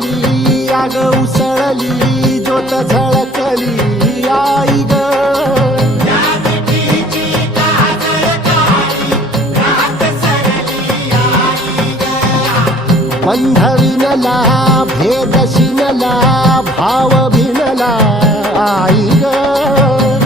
उसळली आग उसळली ज्योत झळकली आई ग बंध विणला भेद शिनला भाव भिनला आई ग